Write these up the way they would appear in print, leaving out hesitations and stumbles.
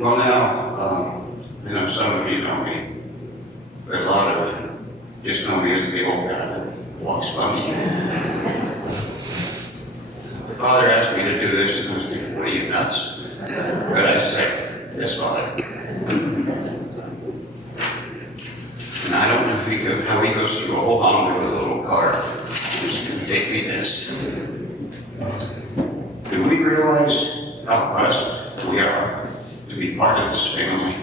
Well, now, I know some of you know me, but a lot of you just know me as the old guy that walks funny. The Father asked me to do this, and I was thinking, what are you, nuts? But I said, yes, Father. And I don't know how he goes through a whole Honda with a little car. He's going to take me this. Do we realize how blessed we are to be part of this family?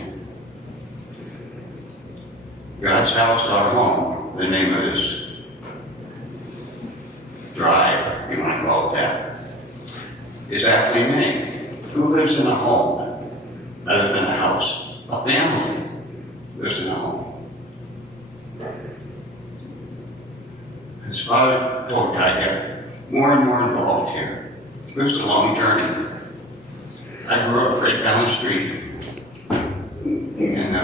God's house, our home, the name of this drive, if you want to call it that, is aptly named. Who lives in a home other than a house? A family lives in a home. As Father told me, I get more and more involved here. It was a long journey. I grew up right down the street and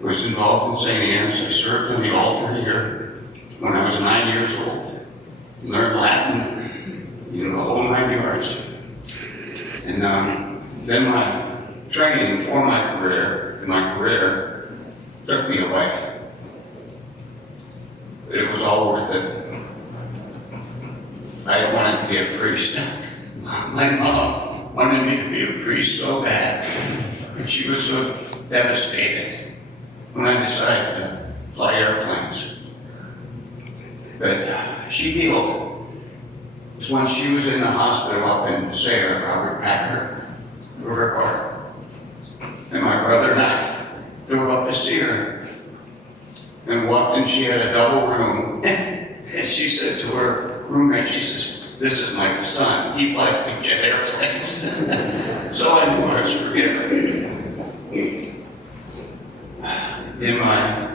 was involved in St. Anne's. I served on the altar here when I was 9 years old. Learned Latin, the whole 9 yards. And then my training for my career took me away. It was all worth it. I wanted to be a priest. My mom wanted me to be a priest so bad, and she was so devastated when I decided to fly airplanes. But she healed. It was when she was in the hospital up in Sayre, Robert Packer, broke her heart. And my brother and I drove up to see her and walked in. She had a double room. And she said to her roommate, she says, "This is my son. He flies big jet airplanes." So I knew I was forgiven. In my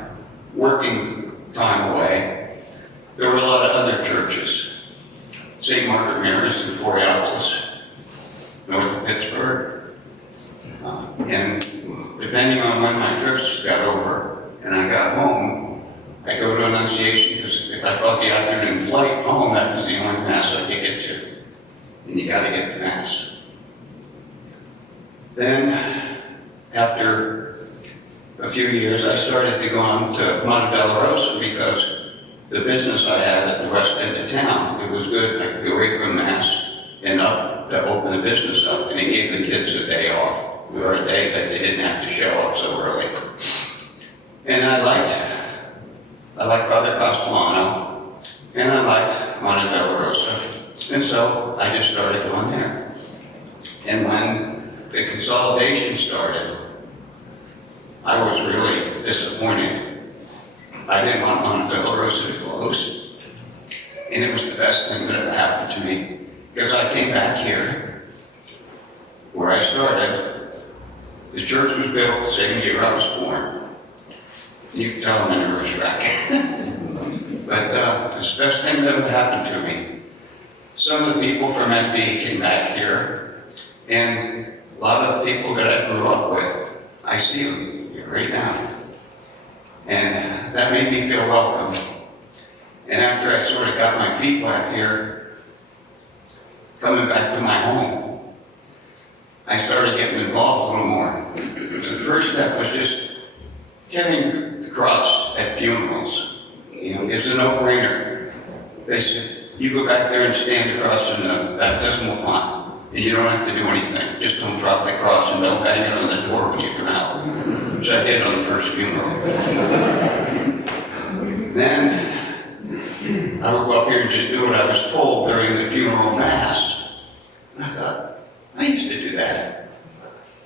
working time away, there were a lot of other churches. St. Margaret Mary's in Borealis, north of Pittsburgh. And depending on when my trips got over and I got home, I'd go to Annunciation, because if I caught the afternoon flight home, that was the only Mass I could get to. And you got to get to Mass. Then, after a few years, I started to go on to Monte Della Rosa because the business I had at the west end of town, it was good. I could go away from Mass and up to open the business up, and it gave the kids a day off, or a day that they didn't have to show up so early. And I liked Father Castellano, and I liked Monte Della Rosa, and so I just started going there. And when the consolidation started, I was really disappointed. I didn't want Monte Della Rosa to close, and it was the best thing that ever happened to me, because I came back here, where I started. The church was built the same year I was born. You can tell I'm a nervous wreck. But it's the best thing that ever happened to me. Some of the people from MD came back here, and a lot of the people that I grew up with, I see them here right now. And that made me feel welcome. And after I sort of got my feet wet here, coming back to my home, I started getting involved a little more. The first step was just carrying the cross at funerals. It's a no-brainer. They said, you go back there and stand across in the baptismal font, and you don't have to do anything. Just don't drop the cross and don't bang it on the door when you come out, which I did on the first funeral. Then I would go up here and just do what I was told during the funeral mass. And I thought, I used to do that.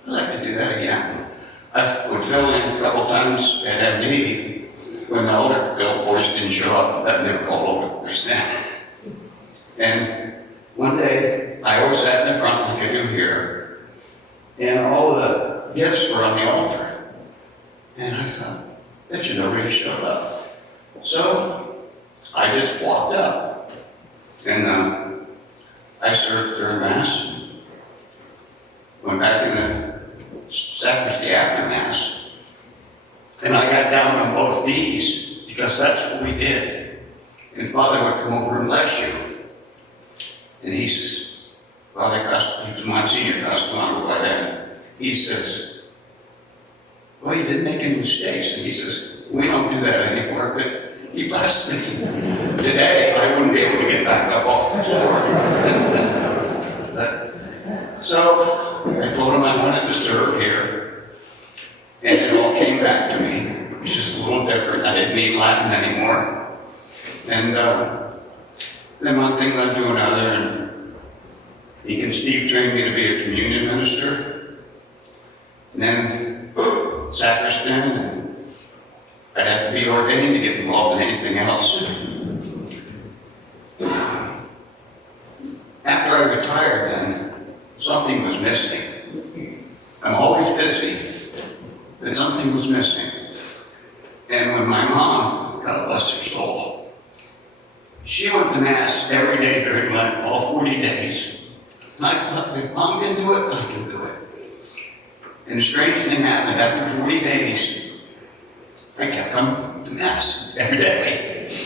I'd like to do that again. I would fill in a couple times at MD when the older boys didn't show up. They were called older boys then. And one day, I always sat in the front like I do here, and all of the gifts were on the altar. And I thought, bet you nobody showed up. So I just walked up, and I served during Mass. Went back in the sacristy after Mass, and I got down on both knees because that's what we did. And Father would come over and bless you. And he says, he was Monsignor Castellano by then. He says, well, you didn't make any mistakes. And he says, we don't do that anymore, but he blessed me. Today, I wouldn't be able to get back up off the floor. So I told him I wanted to serve here, and it all came back to me. It was just a little different. I didn't need Latin anymore. And then one thing led to another, and Deacon Steve trained me to be a communion minister, and then sacristan, and I'd have to be ordained to get involved in anything else. After I retired then, something was missing. I'm always busy, but something was missing. And when my mom, God bless her soul, she went to Mass every day during Lent, all 40 days. And I thought, if Mom can do it, I can do it. And a strange thing happened. After 40 days, I kept coming to Mass every day.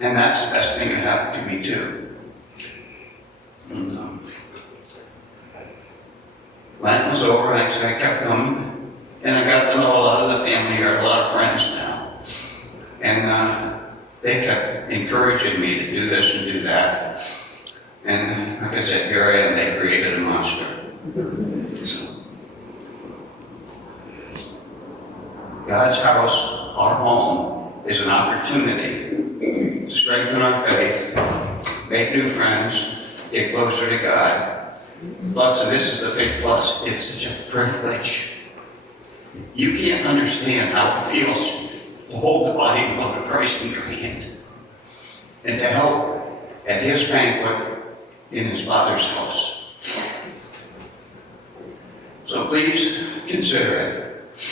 And that's the best thing that happened to me, too. And, Lent was over, I kept coming, and I got to know a lot of the family here, a lot of friends now. And they kept encouraging me to do this and do that. And like I said, here I am, they created a monster. So, God's house, our home, is an opportunity to strengthen our faith, make new friends, get closer to God. Plus, and this is the big plus, it's such a privilege. You can't understand how it feels to hold the body and blood of Christ in your hand and to help at his banquet in his Father's house. So please consider it.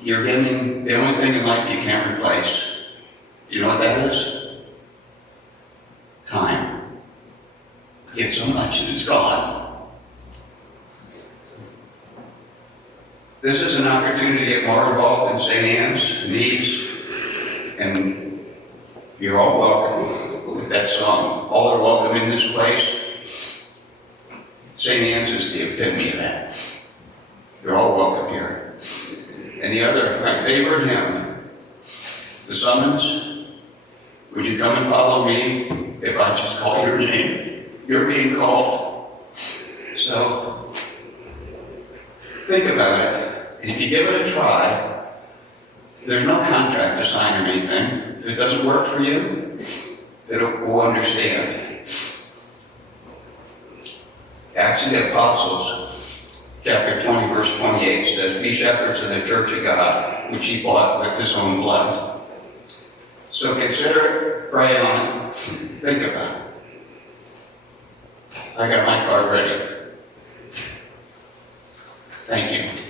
You're getting the only thing in life you can't replace. You know what that is? Time. You get so much and it's gone. This is an opportunity to get more involved in St. Anne's needs, and you're all welcome with that song. All are welcome in this place. St. Anne's is the epitome of that. You're all welcome here. And the other, my favorite hymn, the summons, would you come and follow me if I just call your name? You're being called. So, think about it. And if you give it a try, there's no contract to sign or anything. If it doesn't work for you, we'll understand. Acts of the Apostles, chapter 20, verse 28 says, be shepherds of the church of God, which he bought with his own blood. So consider it, pray on it, think about it. I got my card ready. Thank you.